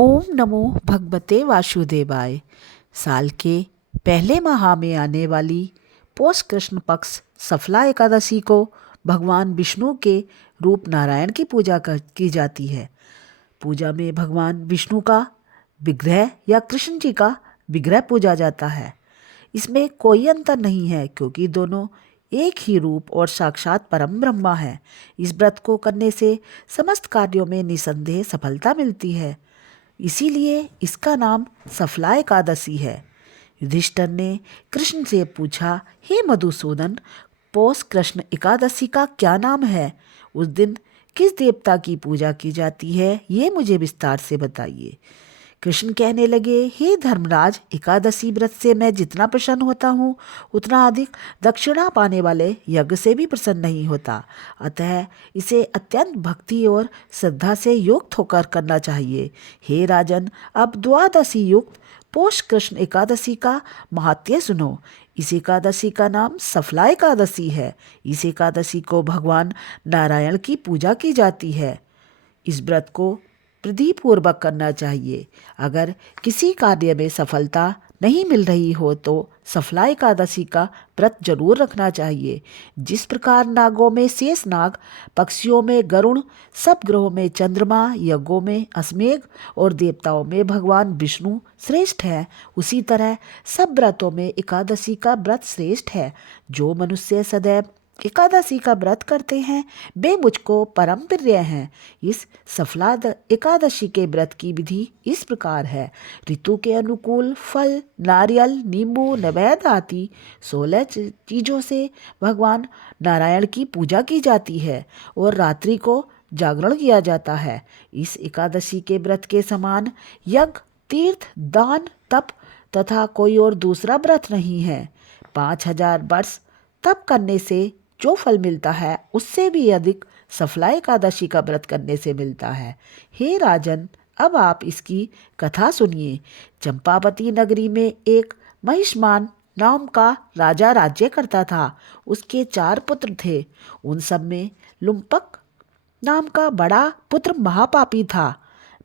ओम नमो भगवते वासुदेवाय। साल के पहले माह में आने वाली पौष कृष्ण पक्ष सफला एकादशी को भगवान विष्णु के रूप नारायण की पूजा की जाती है। पूजा में भगवान विष्णु का विग्रह या कृष्ण जी का विग्रह पूजा जाता है। इसमें कोई अंतर नहीं है क्योंकि दोनों एक ही रूप और साक्षात परम ब्रह्मा है। इस व्रत को करने से समस्त कार्यों में निसंदेह सफलता मिलती है, इसीलिए इसका नाम सफला एकादशी है। युधिष्ठिर ने कृष्ण से पूछा, हे मधुसूदन, पौष कृष्ण एकादशी का क्या नाम है? उस दिन किस देवता की पूजा की जाती है, ये मुझे विस्तार से बताइए। कृष्ण कहने लगे, हे धर्मराज, एकादशी व्रत से मैं जितना प्रसन्न होता हूँ उतना अधिक दक्षिणा पाने वाले यज्ञ से भी प्रसन्न नहीं होता। अतः इसे अत्यंत भक्ति और श्रद्धा से युक्त होकर करना चाहिए। हे राजन, अब द्वादशी युक्त पौष कृष्ण एकादशी का महात्म्य सुनो। इस एकादशी का नाम सफला एकादशी है। इस एकादशी को भगवान नारायण की पूजा की जाती है। इस व्रत को विधि पूर्वक करना चाहिए। अगर किसी कार्य में सफलता नहीं मिल रही हो तो सफला एकादशी का व्रत जरूर रखना चाहिए। जिस प्रकार नागों में शेष नाग, पक्षियों में गरुण, सब ग्रहों में चंद्रमा, यज्ञों में अश्वमेघ और देवताओं में भगवान विष्णु श्रेष्ठ है, उसी तरह सब व्रतों में एकादशी का व्रत श्रेष्ठ है। जो मनुष्य सदैव एकादशी का व्रत करते हैं वे मुझको परम प्रिय हैं। इस सफला एकादशी के व्रत की विधि इस प्रकार है। ऋतु के अनुकूल फल, नारियल, नींबू, नैवेद्य आदि 16 चीज़ों से भगवान नारायण की पूजा की जाती है और रात्रि को जागरण किया जाता है। इस एकादशी के व्रत के समान यज्ञ, तीर्थ, दान, तप तथा कोई और दूसरा व्रत नहीं है। 5000 वर्ष तप करने से जो फल मिलता है उससे भी अधिक सफला एकादशी का व्रत करने से मिलता है। हे राजन, अब आप इसकी कथा सुनिए। चंपावती नगरी में एक महिष्मान नाम का राजा राज्य करता था। उसके 4 पुत्र थे। उन सब में लुम्पक नाम का बड़ा पुत्र महापापी था।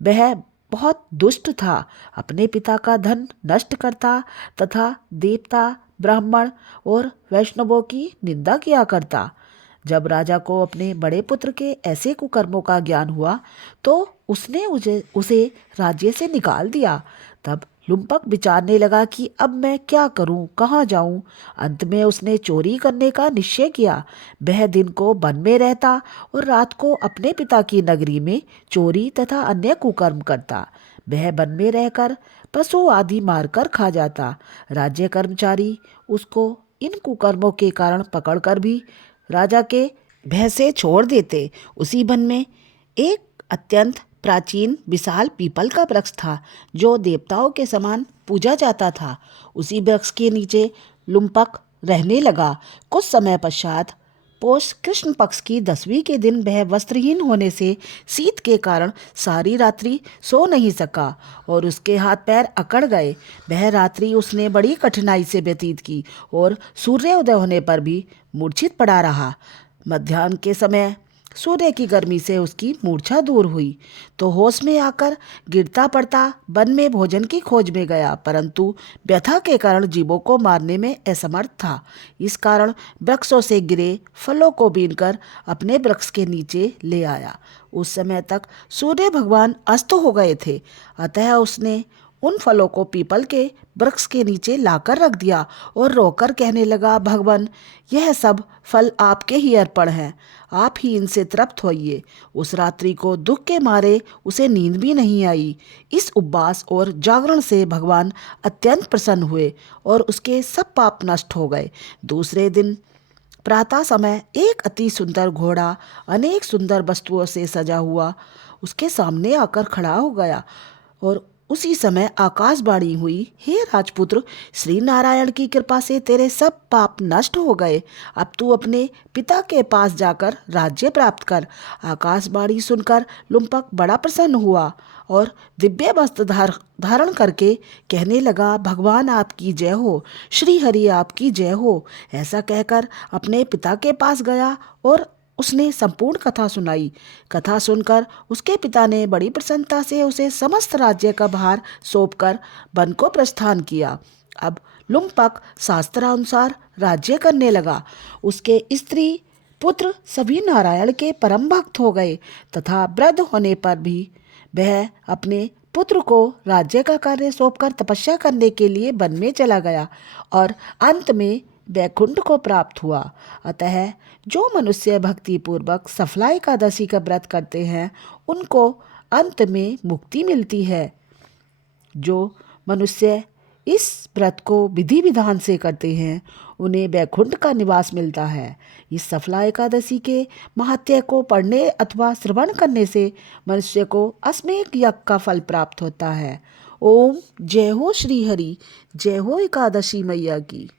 वह बहुत दुष्ट था, अपने पिता का धन नष्ट करता तथा देवता, ब्राह्मण और वैष्णवों की निंदा किया करता। जब राजा को अपने बड़े पुत्र के ऐसे कुकर्मों का ज्ञान हुआ तो उसने उसे राज्य से निकाल दिया। तब लुम्पक विचारने लगा कि अब मैं क्या करूं, कहाँ जाऊं। अंत में उसने चोरी करने का निश्चय किया। वह दिन को वन में रहता और रात को अपने पिता की नगरी में चोरी तथा अन्य कुकर्म करता। वह वन में रहकर पशु आदि मारकर खा जाता। राज्य कर्मचारी उसको इन कुकर्मों के कारण पकड़कर भी राजा के भय से छोड़ देते। उसी वन में एक अत्यंत प्राचीन विशाल पीपल का वृक्ष था जो देवताओं के समान पूजा जाता था। उसी वृक्ष के नीचे लुम्पक रहने लगा। कुछ समय पश्चात पौष कृष्ण पक्ष की 10वीं के दिन वह वस्त्रहीन होने से शीत के कारण सारी रात्रि सो नहीं सका और उसके हाथ पैर अकड़ गए। वह रात्रि उसने बड़ी कठिनाई से व्यतीत की और सूर्योदय होने पर भी मूर्छित पड़ा रहा। मध्याह्न के समय सूर्य की गर्मी से उसकी मूर्छा दूर हुई तो होश में आकर गिरता पड़ता वन में भोजन की खोज में गया, परंतु व्यथा के कारण जीवों को मारने में असमर्थ था। इस कारण वृक्षों से गिरे फलों को बीनकर अपने वृक्ष के नीचे ले आया। उस समय तक सूर्य भगवान अस्त हो गए थे, अतः उसने उन फलों को पीपल के वृक्ष के नीचे लाकर रख दिया और रोकर कहने लगा, भगवान, यह सब फल आपके ही अर्पण हैं, आप ही इनसे तृप्त होइए। उस रात्रि को दुख के मारे उसे नींद भी नहीं आई। इस उपवास और जागरण से भगवान अत्यंत प्रसन्न हुए और उसके सब पाप नष्ट हो गए। दूसरे दिन प्रातः समय एक अति सुंदर घोड़ा अनेक सुंदर वस्तुओं से सजा हुआ उसके सामने आकर खड़ा हो गया और उसी समय आकाशवाणी हुई, हे राजपुत्र, श्री नारायण की कृपा से तेरे सब पाप नष्ट हो गए। अब तू अपने पिता के पास जाकर राज्य प्राप्त कर। आकाशवाणी सुनकर लुम्पक बड़ा प्रसन्न हुआ और दिव्य वस्त्र धारण करके कहने लगा, भगवान आपकी जय हो, श्री हरि आपकी जय हो। ऐसा कहकर अपने पिता के पास गया और उसने संपूर्ण कथा सुनाई। कथा सुनकर उसके पिता ने बड़ी प्रसन्नता से उसे समस्त राज्य का भार सौंपकर वन को प्रस्थान किया। अब लुम्पक शास्त्रानुसार राज्य करने लगा। उसके स्त्री पुत्र सभी नारायण के परम भक्त हो गए तथा वृद्ध होने पर भी वह अपने पुत्र को राज्य का कार्य सौंपकर तपस्या करने के लिए वन में चला गया और अंत में वैकुंठ को प्राप्त हुआ। अतः जो मनुष्य भक्ति पूर्वक सफला एकादशी का व्रत करते हैं उनको अंत में मुक्ति मिलती है। जो मनुष्य इस व्रत को विधि विधान से करते हैं उन्हें वैकुंठ का निवास मिलता है। इस सफला एकादशी के महात्म्य को पढ़ने अथवा श्रवण करने से मनुष्य को अश्वमेध यज्ञ का फल प्राप्त होता है। ओम जय हो श्री हरि, जय हो एकादशी मैया की।